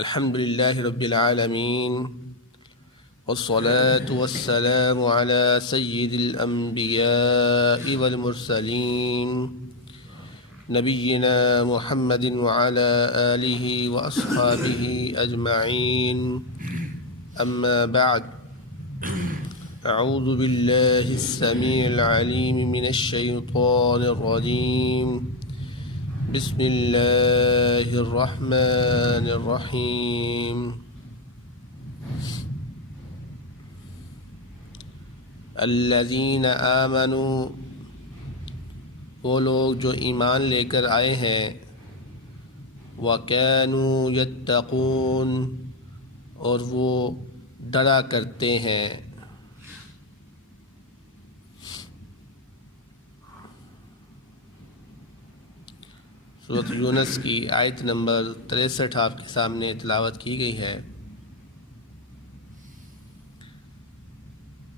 الحمد لله رب العالمين والصلاة والسلام على سيد الأنبياء والمرسلين نبينا محمد وعلى آله وأصحابه أجمعين أما بعد أعوذ بالله السميع العليم من الشيطان الرجيم بسم اللہ الرحمن الرحیم الذین آمنوا، وہ لوگ جو ایمان لے کر آئے ہیں، وَكَانُوا يَتَّقُونَ، اور وہ ڈرا کرتے ہیں۔ سورۃ یونس کی آیت نمبر 63 آپ کے سامنے تلاوت کی گئی ہے۔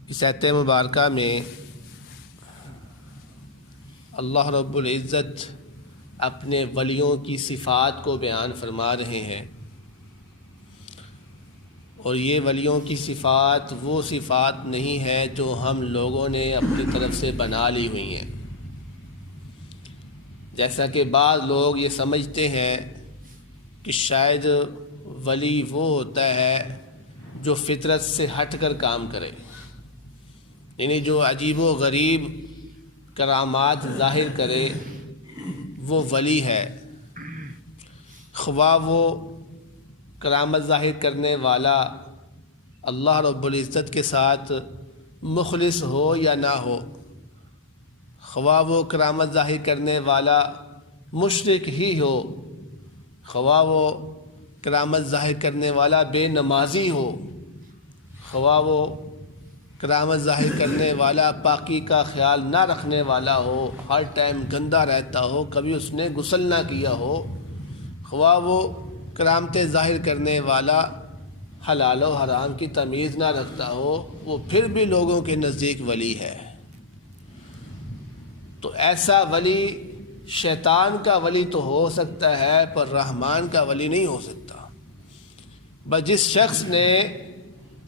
اس آیت مبارکہ میں اللہ رب العزت اپنے ولیوں کی صفات کو بیان فرما رہے ہیں، اور یہ ولیوں کی صفات وہ صفات نہیں ہے جو ہم لوگوں نے اپنی طرف سے بنا لی ہوئی ہیں۔ جیسا کہ بعض لوگ یہ سمجھتے ہیں کہ شاید ولی وہ ہوتا ہے جو فطرت سے ہٹ کر کام کرے، یعنی جو عجیب و غریب کرامات ظاہر کرے وہ ولی ہے، خواہ وہ کرامت ظاہر کرنے والا اللہ رب العزت کے ساتھ مخلص ہو یا نہ ہو، خواہ وہ کرامت ظاہر کرنے والا مشرک ہی ہو، خواہ وہ کرامت ظاہر کرنے والا بے نمازی ہو، خواہ وہ کرامت ظاہر کرنے والا پاکی کا خیال نہ رکھنے والا ہو، ہر ٹائم گندا رہتا ہو، کبھی اس نے غسل نہ کیا ہو، خواہ وہ کرامتیں ظاہر کرنے والا حلال و حرام کی تمیز نہ رکھتا ہو، وہ پھر بھی لوگوں کے نزدیک ولی ہے۔ تو ایسا ولی شیطان کا ولی تو ہو سکتا ہے، پر رحمان کا ولی نہیں ہو سکتا۔ بس جس شخص نے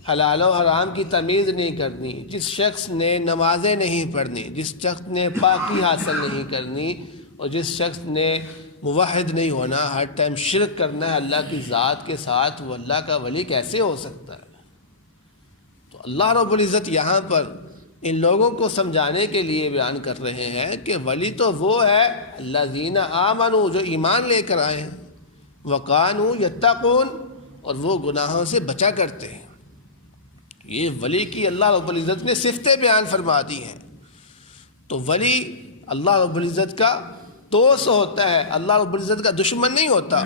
حلال و حرام کی تمیز نہیں کرنی، جس شخص نے نمازیں نہیں پڑھنی، جس شخص نے پاکی حاصل نہیں کرنی، اور جس شخص نے موحد نہیں ہونا، ہر ٹائم شرک کرنا ہے اللہ کی ذات کے ساتھ، وہ اللہ کا ولی کیسے ہو سکتا ہے؟ تو اللہ رب العزت یہاں پر ان لوگوں کو سمجھانے کے لیے بیان کر رہے ہیں کہ ولی تو وہ ہے الذین آمنوا، جو ایمان لے کر آئے ہیں، وَكَانُوا يَتَّقُونَ، اور وہ گناہوں سے بچا کرتے ہیں۔ یہ ولی کی اللہ رب العزت نے صفتیں بیان فرما دی ہیں۔ تو ولی اللہ رب العزت کا دوست ہوتا ہے، اللہ رب العزت کا دشمن نہیں ہوتا،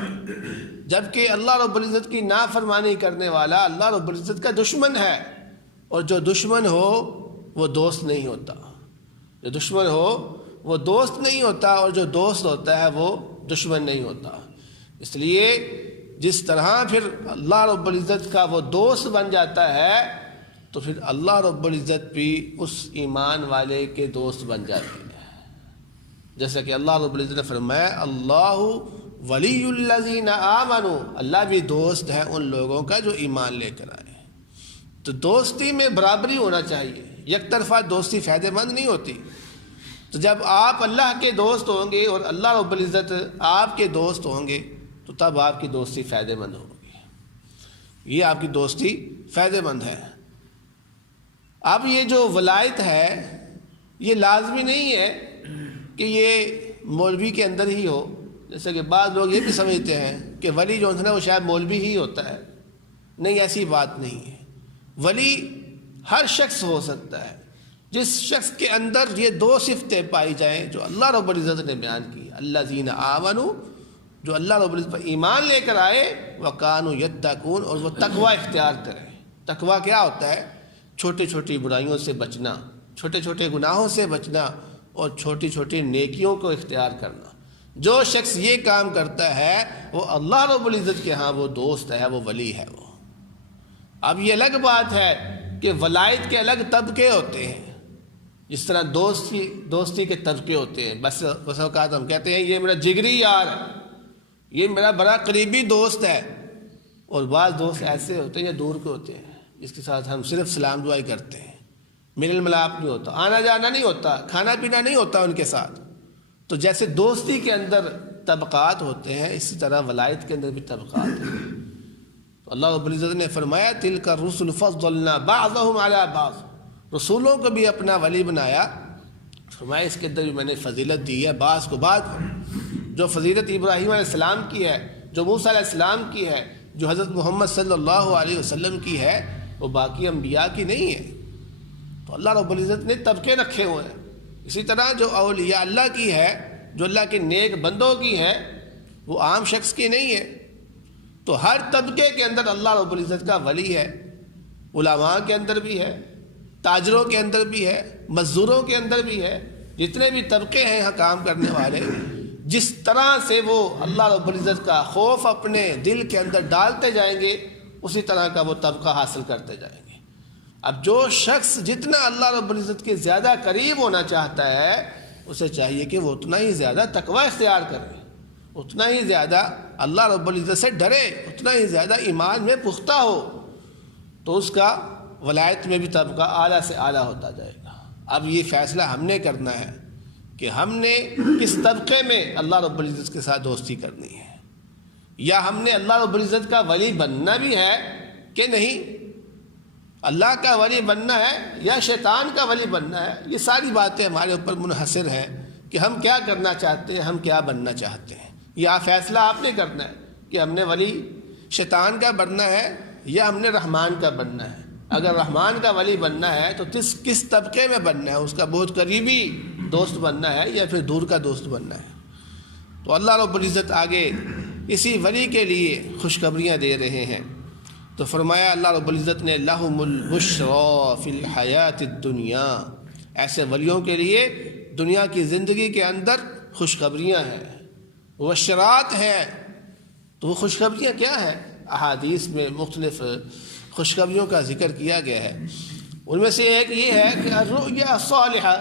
جبکہ اللہ رب العزت کی نافرمانی کرنے والا اللہ رب العزت کا دشمن ہے، اور جو دشمن ہو وہ دوست نہیں ہوتا، جو دشمن ہو وہ دوست نہیں ہوتا، اور جو دوست ہوتا ہے وہ دشمن نہیں ہوتا۔ اس لیے جس طرح پھر اللہ رب العزت کا وہ دوست بن جاتا ہے، تو پھر اللہ رب العزت بھی اس ایمان والے کے دوست بن جاتے ہیں۔ جیسا کہ اللہ رب العزت نے فرمایا اللہ ولی الذین آمنوا، اللہ بھی دوست ہے ان لوگوں کا جو ایمان لے کر آئے۔ تو دوستی میں برابری ہونا چاہیے، یک طرفہ دوستی فائدہ مند نہیں ہوتی۔ تو جب آپ اللہ کے دوست ہوں گے اور اللہ رب العزت آپ کے دوست ہوں گے، تو تب آپ کی دوستی فائدہ مند ہوگی، یہ آپ کی دوستی فائدہ مند ہے۔ اب یہ جو ولایت ہے یہ لازمی نہیں ہے کہ یہ مولوی کے اندر ہی ہو، جیسے کہ بعض لوگ یہ بھی سمجھتے ہیں کہ ولی جو ہے وہ شاید مولوی ہی ہوتا ہے۔ نہیں، ایسی بات نہیں ہے۔ ولی ہر شخص ہو سکتا ہے، جس شخص کے اندر یہ دو صفتیں پائی جائیں جو اللہ رب العزت نے بیان کی، الذین آمنوا، جو اللہ رب العزت پر ایمان لے کر آئے، وَكَانُوا يَتَّقُونَ، اور وہ تقوی اختیار کریں۔ تقوی کیا ہوتا ہے؟ چھوٹی چھوٹی برائیوں سے بچنا، چھوٹے چھوٹے گناہوں سے بچنا، اور چھوٹی چھوٹی نیکیوں کو اختیار کرنا۔ جو شخص یہ کام کرتا ہے وہ اللہ رب العزت کے ہاں وہ دوست ہے، وہ ولی ہے وہ۔ اب یہ الگ بات ہے کہ ولایت کے الگ طبقے ہوتے ہیں، جس طرح دوستی کے طبقے ہوتے ہیں۔ بس اوقات ہم کہتے ہیں یہ میرا جگری یار ہے، یہ میرا بڑا قریبی دوست ہے، اور بعض دوست ایسے ہوتے ہیں یا دور کے ہوتے ہیں جس کے ساتھ ہم صرف سلام دعائی کرتے ہیں، ملن ملاپ نہیں ہوتا، آنا جانا نہیں ہوتا، کھانا پینا نہیں ہوتا ان کے ساتھ. تو جیسے دوستی کے اندر طبقات ہوتے ہیں، اسی طرح ولایت کے اندر بھی طبقات ہیں. تو اللہ رب العزت نے فرمایا تلک الرسل فضلنا بعضهم علی بعض، رسولوں کو بھی اپنا ولی بنایا. فرمایا اس کے اندر بھی میں نے فضیلت دی ہے بعض کو بعض کو. جو فضیلت ابراہیم علیہ السلام کی ہے، جو موسیٰ علیہ السلام کی ہے، جو حضرت محمد صلی اللہ علیہ وسلم کی ہے، وہ باقی انبیاء کی نہیں ہے. تو اللہ رب العزت نے طبقے رکھے ہوئے ہیں. اسی طرح جو اولیاء اللہ کی ہے، جو اللہ کے نیک بندوں کی ہے، وہ عام شخص کی نہیں ہے. تو ہر طبقے کے اندر اللہ رب العزت کا ولی ہے. علماء کے اندر بھی ہے، تاجروں کے اندر بھی ہے، مزدوروں کے اندر بھی ہے. جتنے بھی طبقے ہیں یہاں کام کرنے والے، جس طرح سے وہ اللہ رب العزت کا خوف اپنے دل کے اندر ڈالتے جائیں گے، اسی طرح کا وہ طبقہ حاصل کرتے جائیں گے. اب جو شخص جتنا اللہ رب العزت کے زیادہ قریب ہونا چاہتا ہے، اسے چاہیے کہ وہ اتنا ہی زیادہ تقوی اختیار کرے، اتنا ہی زیادہ اللہ رب العزت سے ڈرے، اتنا ہی زیادہ ایمان میں پختہ ہو. تو اس کا ولایت میں بھی طبقہ اعلیٰ سے اعلیٰ ہوتا جائے گا. اب یہ فیصلہ ہم نے کرنا ہے کہ ہم نے کس طبقے میں اللہ رب العزت کے ساتھ دوستی کرنی ہے، یا ہم نے اللہ رب العزت کا ولی بننا بھی ہے کہ نہیں. اللہ کا ولی بننا ہے یا شیطان کا ولی بننا ہے، یہ ساری باتیں ہمارے اوپر منحصر ہیں کہ ہم کیا کرنا چاہتے ہیں، ہم کیا بننا چاہتے ہیں. یہ فیصلہ آپ نے کرنا ہے کہ ہم نے ولی شیطان کا بننا ہے یا ہم نے رحمان کا بننا ہے. اگر رحمان کا ولی بننا ہے تو کس طبقے میں بننا ہے، اس کا بہت قریبی دوست بننا ہے یا پھر دور کا دوست بننا ہے. تو اللہ رب العزت آگے اسی ولی کے لیے خوشخبریاں دے رہے ہیں. تو فرمایا اللہ رب العزت نے لَهُمُ الْبُشْرَى فِي الْحَيَاةِ الدُّنْيَا، ایسے ولیوں کے لیے دنیا کی زندگی کے اندر خوشخبریاں ہیں، مبشرات ہیں. تو وہ خوشخبریاں کیا ہیں؟ احادیث میں مختلف خوشخبریوں کا ذکر کیا گیا ہے. ان میں سے ایک یہ ہے کہ الرؤیا الصالحہ،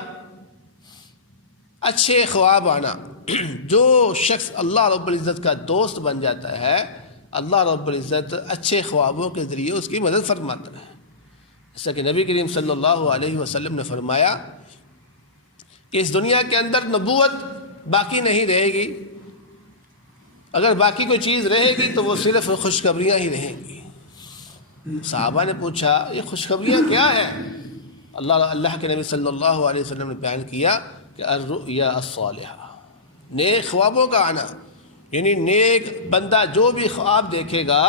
اچھے خواب آنا. جو شخص اللہ رب العزت کا دوست بن جاتا ہے، اللہ رب العزت اچھے خوابوں کے ذریعے اس کی مدد فرماتا ہے. جیسا کہ نبی کریم صلی اللہ علیہ وسلم نے فرمایا کہ اس دنیا کے اندر نبوت باقی نہیں رہے گی. اگر باقی کوئی چیز رہے گی تو وہ صرف خوشخبریاں ہی رہیں گی. صحابہ نے پوچھا یہ خوشخبریاں کیا ہیں؟ اللہ کے نبی صلی اللہ علیہ وسلم نے بیان کیا کہ الرؤیا الصالحہ، نیک خوابوں کا آنا. یعنی نیک بندہ جو بھی خواب دیکھے گا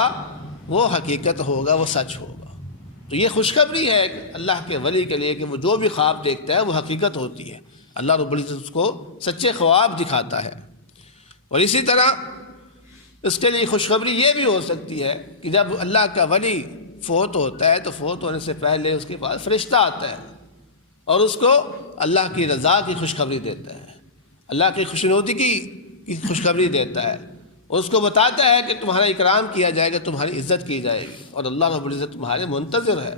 وہ حقیقت ہوگا، وہ سچ ہوگا. تو یہ خوشخبری ہے اللہ کے ولی کے لیے کہ وہ جو بھی خواب دیکھتا ہے وہ حقیقت ہوتی ہے. اللہ رب العزت اس کو سچے خواب دکھاتا ہے. اور اسی طرح اس کے لیے خوشخبری یہ بھی ہو سکتی ہے کہ جب اللہ کا ولی فوت ہوتا ہے تو فوت ہونے سے پہلے اس کے پاس فرشتہ آتا ہے اور اس کو اللہ کی رضا کی خوشخبری دیتا ہے، اللہ کی خوشنودی کی خوشخبری دیتا ہے، اور اس کو بتاتا ہے کہ تمہارا اکرام کیا جائے گا، تمہاری عزت کی جائے گی، اور اللہ رب العزت تمہارے منتظر ہے.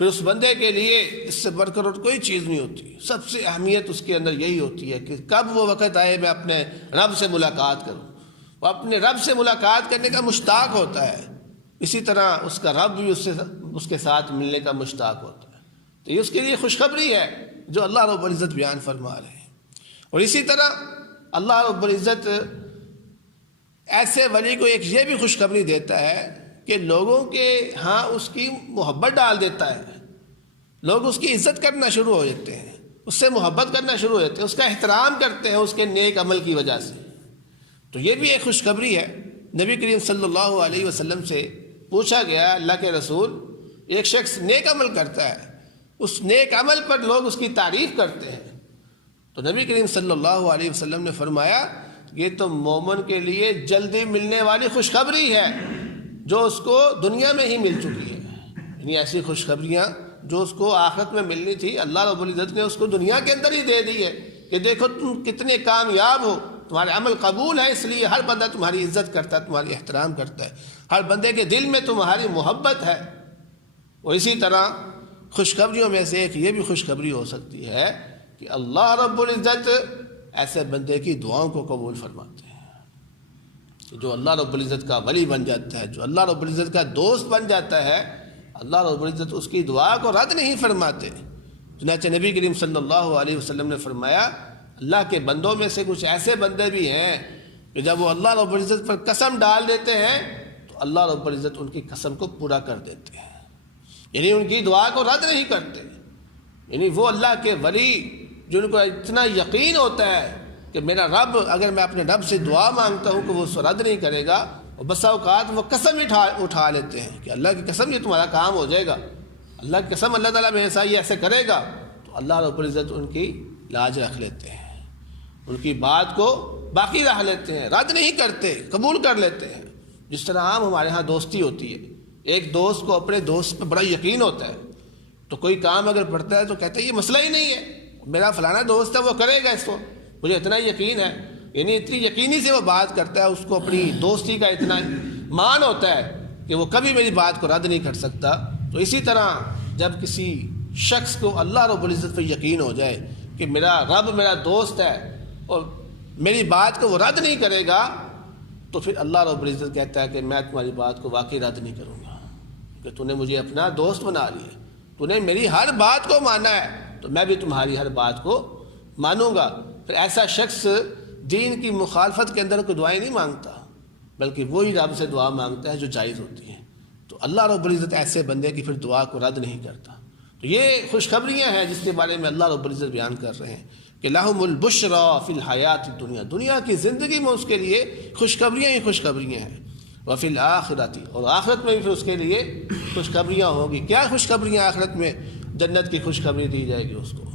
پھر اس بندے کے لیے اس سے بڑھ کر اور کوئی چیز نہیں ہوتی. سب سے اہمیت اس کے اندر یہی ہوتی ہے کہ کب وہ وقت آئے میں اپنے رب سے ملاقات کروں. وہ اپنے رب سے ملاقات کرنے کا مشتاق ہوتا ہے، اسی طرح اس کا رب بھی اس کے ساتھ ملنے کا مشتاق ہوتا ہے. تو یہ اس کے لیے خوشخبری ہے جو اللہ رب العزت بیان فرما رہے ہیں. اور اسی طرح اللہ رب العزت ایسے ولی کو ایک یہ بھی خوشخبری دیتا ہے کہ لوگوں کے ہاں اس کی محبت ڈال دیتا ہے. لوگ اس کی عزت کرنا شروع ہو جاتے ہیں، اس سے محبت کرنا شروع ہو جاتے ہیں، اس کا احترام کرتے ہیں اس کے نیک عمل کی وجہ سے. تو یہ بھی ایک خوشخبری ہے. نبی کریم صلی اللہ علیہ وسلم سے پوچھا گیا اللہ کے رسول، ایک شخص نیک عمل کرتا ہے، اس نیک عمل پر لوگ اس کی تعریف کرتے ہیں. تو نبی کریم صلی اللہ علیہ وسلم نے فرمایا یہ تو مومن کے لیے جلدی ملنے والی خوشخبری ہے جو اس کو دنیا میں ہی مل چکی ہے. یعنی ایسی خوشخبریاں جو اس کو آخرت میں ملنی تھی اللہ رب العزت نے اس کو دنیا کے اندر ہی دے دی ہے کہ دیکھو تم کتنے کامیاب ہو، تمہارے عمل قبول ہے، اس لیے ہر بندہ تمہاری عزت کرتا ہے، تمہاری احترام کرتا ہے، ہر بندے کے دل میں تمہاری محبت ہے. اور اسی طرح خوشخبریوں میں سے ایک یہ بھی خوشخبری ہو سکتی ہے کہ اللہ رب العزت ایسے بندے کی دعاؤں کو قبول فرماتے ہیں. کہ جو اللہ رب العزت کا ولی بن جاتا ہے، جو اللہ رب العزت کا دوست بن جاتا ہے، اللہ رب العزت اس کی دعا کو رد نہیں فرماتے۔ چنانچہ نبی کریم صلی اللہ علیہ وسلم نے فرمایا اللہ کے بندوں میں سے کچھ ایسے بندے بھی ہیں کہ جب وہ اللہ رب العزت پر قسم ڈال دیتے ہیں تو اللہ رب العزت ان کی قسم کو پورا کر دیتے ہیں، یعنی ان کی دعا کو رد نہیں کرتے۔ یعنی وہ اللہ کے ولی جن کو اتنا یقین ہوتا ہے کہ میرا رب، اگر میں اپنے رب سے دعا مانگتا ہوں کہ وہ اس کو رد نہیں کرے گا، اور بسا اوقات وہ قسم اٹھا لیتے ہیں کہ اللہ کی قسم یہ تمہارا کام ہو جائے گا، اللہ کی قسم اللہ تعالیٰ میرے ساتھ یہ ایسے کرے گا، تو اللہ رب العزت ان کی لاج رکھ لیتے ہیں، ان کی بات کو باقی رکھ لیتے ہیں، رد نہیں کرتے، قبول کر لیتے ہیں۔ جس طرح عام ہمارے ہاں دوستی ہوتی ہے، ایک دوست کو اپنے دوست پہ بڑا یقین ہوتا ہے، تو کوئی کام اگر پڑتا ہے تو کہتا ہے یہ مسئلہ ہی نہیں ہے، میرا فلانا دوست ہے وہ کرے گا، اس کو مجھے اتنا یقین ہے، یعنی اتنی یقینی سے وہ بات کرتا ہے، اس کو اپنی دوستی کا اتنا مان ہوتا ہے کہ وہ کبھی میری بات کو رد نہیں کر سکتا۔ تو اسی طرح جب کسی شخص کو اللہ رب العزت پہ یقین ہو جائے کہ میرا رب میرا دوست ہے اور میری بات کو وہ رد نہیں کرے گا، تو پھر اللہ رب العزت کہتا ہے کہ میں تمہاری بات کو واقعی رد نہیں کروں گا، کہ تو نے مجھے اپنا دوست بنا لیا، تو نے میری ہر بات کو مانا ہے تو میں بھی تمہاری ہر بات کو مانوں گا۔ پھر ایسا شخص دین کی مخالفت کے اندر کوئی دعائیں نہیں مانگتا، بلکہ وہی رب سے دعا مانگتا ہے جو جائز ہوتی ہیں۔ تو اللہ رب العزت ایسے بندے کی پھر دعا کو رد نہیں کرتا۔ تو یہ خوشخبریاں ہیں جس کے بارے میں اللہ رب العزت بیان کر رہے ہیں کہ لہم البشریٰ فی الحیات الدنیا، دنیا کی زندگی میں اس کے لیے خوشخبریاں ہی خوشخبریاں ہیں، وفی الآخرۃ، اور آخرت میں بھی پھر اس کے لیے خوشخبریاں ہوگی۔ کیا خوشخبریاں آخرت میں؟ جنت کی خوشخبری دی جائے گی اس کو،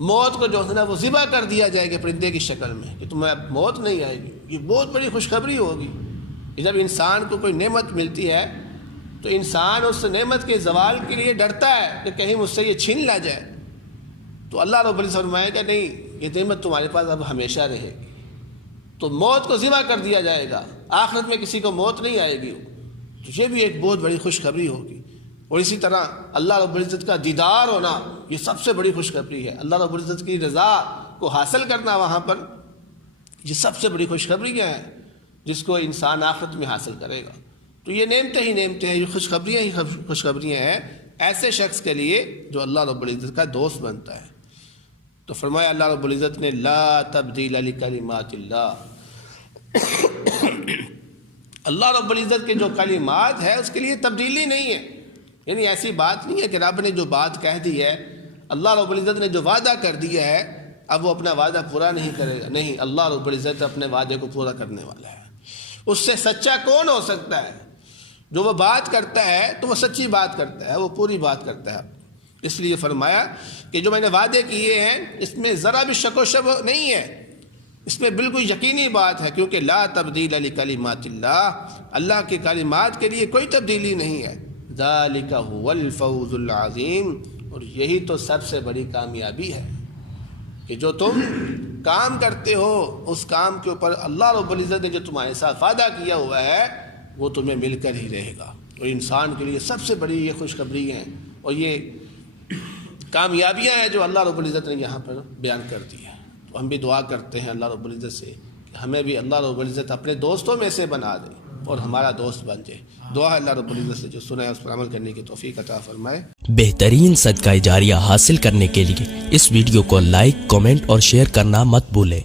موت کو جو ہے نا وہ ذبح کر دیا جائے گا پرندے کی شکل میں کہ تمہیں اب موت نہیں آئے گی۔ یہ بہت بڑی خوشخبری ہوگی کہ جب انسان کو کوئی نعمت ملتی ہے تو انسان اس نعمت کے زوال کے لیے ڈرتا ہے کہ کہیں مجھ سے یہ چھین لا جائے، تو اللہ رب العزت فرمائے گا نہیں، یہ نعمت تمہارے پاس اب ہمیشہ رہے گی۔ تو موت کو ذبح کر دیا جائے گا، آخرت میں کسی کو موت نہیں آئے گی، تو یہ بھی ایک بہت بڑی خوشخبری ہوگی۔ اور اسی طرح اللہ رب العزت کا دیدار ہونا، یہ سب سے بڑی خوشخبری ہے۔ اللہ رب العزت کی رضا کو حاصل کرنا وہاں پر، یہ سب سے بڑی خوشخبریاں ہیں جس کو انسان آخرت میں حاصل کرے گا۔ تو یہ نعمتیں ہی نعمتیں ہیں، یہ خوشخبریاں ہی خوشخبریاں ہیں ایسے شخص کے لیے جو اللہ رب العزت کا دوست بنتا ہے۔ تو فرمایا اللہ رب العزت نے لا تبدیل لکلمات اللہ، اللہ رب العزت کے جو کلمات ہے اس کے لیے تبدیلی نہیں ہے، یعنی ایسی بات نہیں ہے کہ رب نے جو بات کہہ دی ہے، اللہ رب العزت نے جو وعدہ کر دیا ہے اب وہ اپنا وعدہ پورا نہیں کرے گا، نہیں، اللہ رب العزت اپنے وعدے کو پورا کرنے والا ہے۔ اس سے سچا کون ہو سکتا ہے؟ جو وہ بات کرتا ہے تو وہ سچی بات کرتا ہے، وہ پوری بات کرتا ہے۔ اس لیے فرمایا کہ جو میں نے وعدے کیے ہیں اس میں ذرا بھی شک و شبہ نہیں ہے، اس میں بالکل یقینی بات ہے، کیونکہ لا تبدیل لکلمات اللہ، اللہ کے کلمات کے لیے کوئی تبدیلی نہیں ہے۔ ذالک هو الفوز العظیم، اور یہی تو سب سے بڑی کامیابی ہے کہ جو تم کام کرتے ہو اس کام کے اوپر اللہ رب العزت نے جو تمہارے ساتھ وعدہ کیا ہوا ہے وہ تمہیں مل کر ہی رہے گا۔ اور انسان کے لیے سب سے بڑی یہ خوشخبری ہیں اور یہ کامیابیاں ہیں جو اللہ رب العزت نے یہاں پر بیان کر دی ہے۔ تو ہم بھی دعا کرتے ہیں اللہ رب العزت سے کہ ہمیں بھی اللہ رب العزت اپنے دوستوں میں سے بنا دے اور ہمارا دوست بن جائے۔ دعا ہے اللہ رب العزت سے جو سنا ہے اس پر عمل کرنے کی توفیق عطا فرمائے۔ بہترین صدقہ جاریہ حاصل کرنے کے لیے اس ویڈیو کو لائک، کمنٹ اور شیئر کرنا مت بھولیں۔